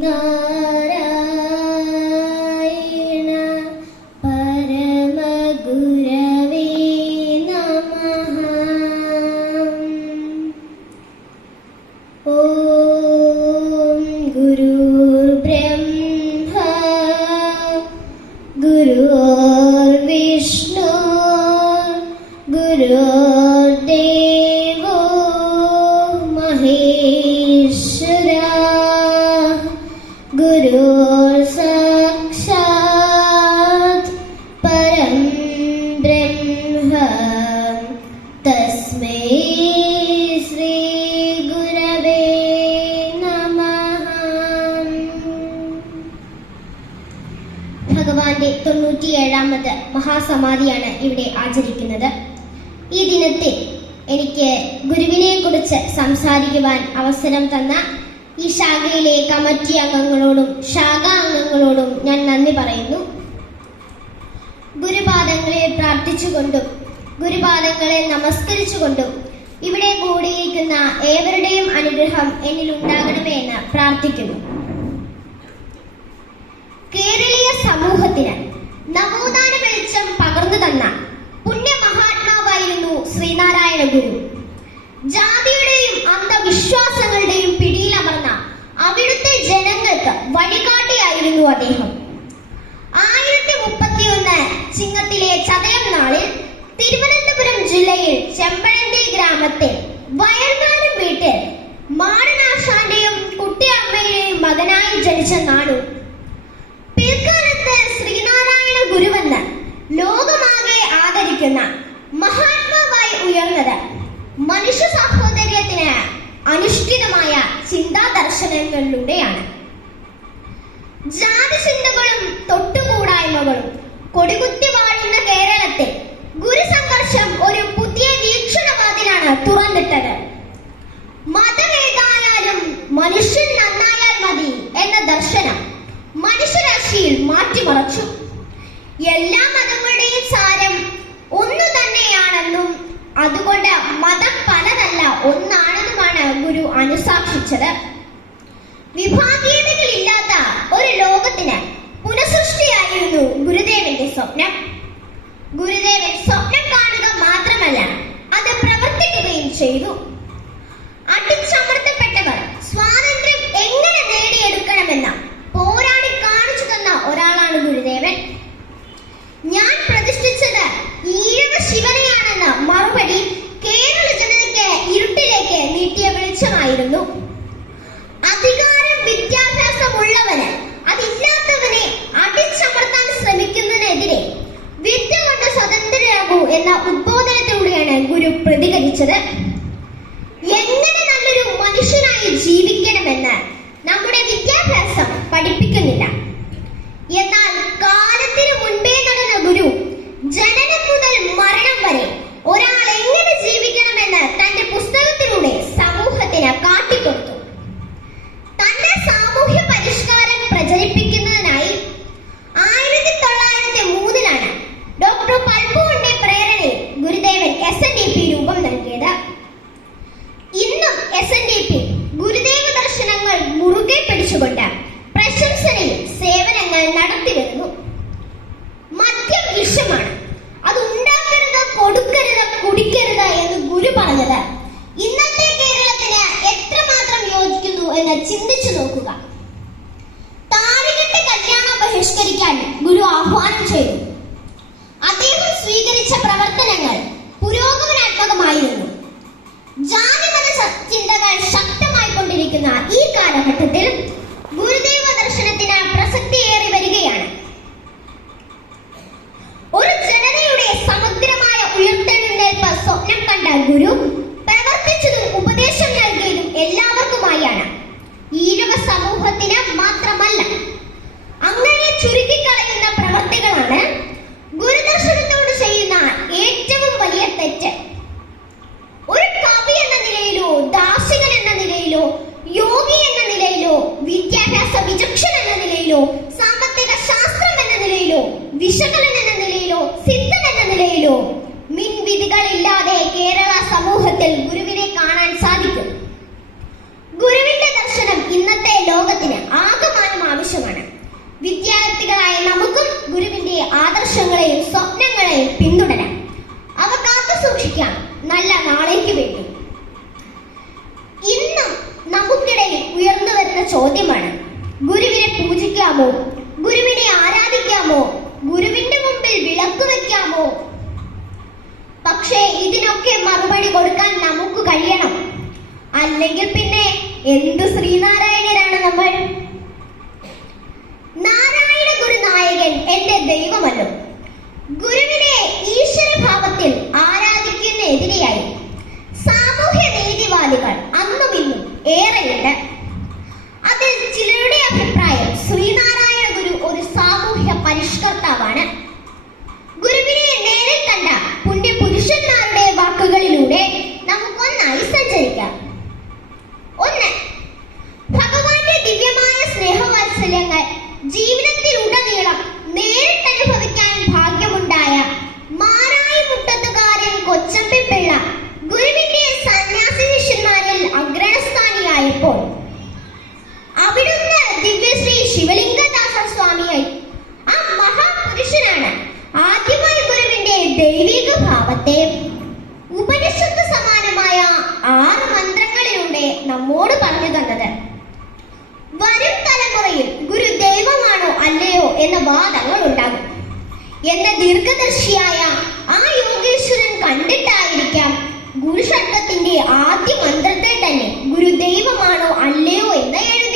No. മഹാസമാധിയാണ് ഇവിടെ ആചരിക്കുന്നത്. ഈ ദിനത്തിൽ എനിക്ക് ഗുരുവിനെ കുറിച്ച് സംസാരിക്കുവാൻ അവസരം തന്ന ഈ ശാഖയിലെ കമ്മിറ്റി അംഗങ്ങളോടും ശാഖ അംഗങ്ങളോടും ഞാൻ നന്ദി പറയുന്നു. ഗുരുപാദങ്ങളെ പ്രാർത്ഥിച്ചുകൊണ്ടും ഗുരുപാദങ്ങളെ നമസ്കരിച്ചുകൊണ്ടും ഇവിടെ കൂടിയിരിക്കുന്ന ഏവരുടെയും അനുഗ്രഹം എന്നിൽ ഉണ്ടാകണമേ എന്ന് പ്രാർത്ഥിക്കുന്നു. കേരളീയ സമൂഹത്തിന് നവോത്ഥാന വെളിച്ചം പകർന്നു തന്ന പുണ്യ മഹാത്മാവായിരുന്നു ശ്രീനാരായണ ഗുരു. ജാതിയുടെയും അന്ധവിശ്വാസങ്ങളുടെയും പിടിയിലമർന്ന അവിടുത്തെ ജനങ്ങൾക്ക് വഴികാട്ടിയായിരുന്നു അദ്ദേഹം. ആയിരത്തി മുപ്പത്തിയൊന്ന് ചിങ്ങത്തിലെ ചതയം നാളിൽ തിരുവനന്തപുരം ജില്ലയിൽ ചെമ്പഴന്തി ഗ്രാമത്തെ വയർനാട് വീട്ടിൽ മാടനാശാന്റെയും കുട്ടിയമ്മയുടെയും മകനായി ജനിച്ച നാണു ലോകമാകെ ആദരിക്കുന്ന മഹാത്മാവായി ഉയർന്നത് മനുഷ്യ സാഹോദര്യത്തിന് അനുഷ്ഠിതമായ ചിന്താ ദർശനങ്ങളിലൂടെയാണ് ജാതി ചിന്തകളും തൊട്ടുകൂടായ്മകളും കൊടികുത്തി വാഴുന്ന കേരളത്തിൽ ഗുരുസംഘർഷം ഒരു പുതിയ വീക്ഷണവാതിലാണ് തുറന്നിട്ടത്. മതമേതായാലും മനുഷ്യൻ നന്നായാൽ Xác 来 എന്ന ഉദ്ബോധനത്തിലൂടെയാണ് ഗുരു പ്രതികരിച്ചത്. എന്ന് ചിന്തിച്ചു നോക്കുക. താരകന്റെ കല്യാണം ബഹിഷ്കരിക്കാൻ ഗുരു ആഹ്വാനം ചെയ്തു. അദ്ദേഹം സ്വീകരിച്ച പ്രവർത്തനങ്ങൾ പുരോഗമനാത്മകമായിരുന്നു. ജാതിമത ചിന്തകൾ ശക്തമായി കൊണ്ടിരിക്കുന്ന ഈ കാലഘട്ടത്തിൽ സമൂഹത്തിന് മാത്രമല്ല അങ്ങനെ ചുരുക്കിക്കളയുന്ന പ്രവൃത്തികളാണ് ഗുരുദർശനത്തോട് ചെയ്യുന്ന ഏറ്റവും വലിയ തെറ്റ്. ഒരു കവി എന്ന നിലയിലോ ദാർശനികൻ എന്ന നിലയിലോ യോഗി എന്ന നിലയിലോ വിദ്യാഭ്യാസ വിചക്ഷൺ എന്ന നിലയിലോ അല്ലെങ്കിൽ പിന്നെ എന്ത് ശ്രീനാരായണ നമ്മോട് പറഞ്ഞു തന്നത്. വരും തലമുറയിൽ ഗുരു ദൈവമാണോ അല്ലയോ എന്ന വാദങ്ങൾ ഉണ്ടാകും. എന്ന ദീർഘദർശിയായ ആ യോഗേശ്വരൻ കണ്ടിട്ടായിരിക്കാം ഗുരുഷട്ടത്തിന്റെ ആദ്യ മന്ത്രത്തിൽ തന്നെ ഗുരുദൈവമാണോ അല്ലയോ എന്ന് എഴുതി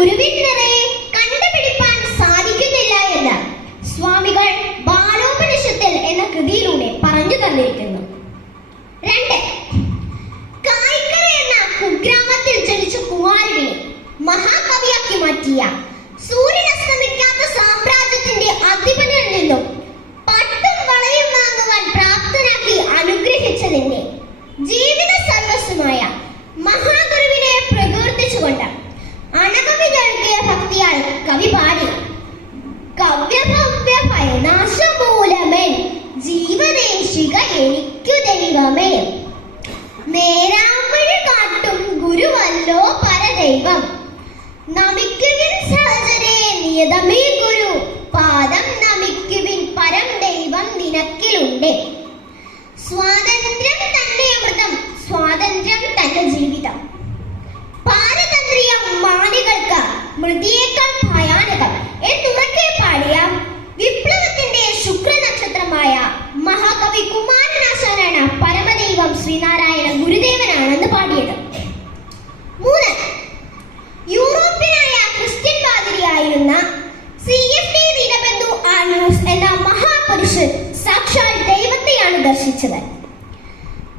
ഗുരുവിന്ദറെ കണ്ടുപിടിപ്പാൻ സാധിക്കുന്നില്ല എന്ന് സ്വാമികൾ ബാലോപനിഷത്തിൽ എന്ന കൃതിയിലൂടെ പറഞ്ഞു തന്നിരിക്കുന്നു. രണ്ട് കായ്ക്കര എന്ന കുഗ്രാമത്തിൽ ജനിച്ച കുമാരനെ മഹാകവിയാക്കി മാറ്റിയ സൂര്യ നാശമൂലമൻ ജീവദേശിക എനിക്കു ദൈവമേ. നേരാമ്പഴി കാട്ടും ഗുരുവല്ലോ പരദൈവം. നമിക്കുവിൻ സഹജനെ നിയതമേ ഗുരു. പാദം നമിക്കുവിൻ പരം ദൈവം നിനക്കിലുണ്ട്. ശ്രീനാരായണ ഗുരുദേവനാണെന്ന് പാടിയത്. മൂന്ന്. യൂറോപ്യനായ Christian പാതിരിയായിരുന്ന C F D Deenabandhu Andrews എന്ന മഹാപുരുഷൻ സാക്ഷാൽ ദൈവത്തെയാണ് ദർശിച്ചത്.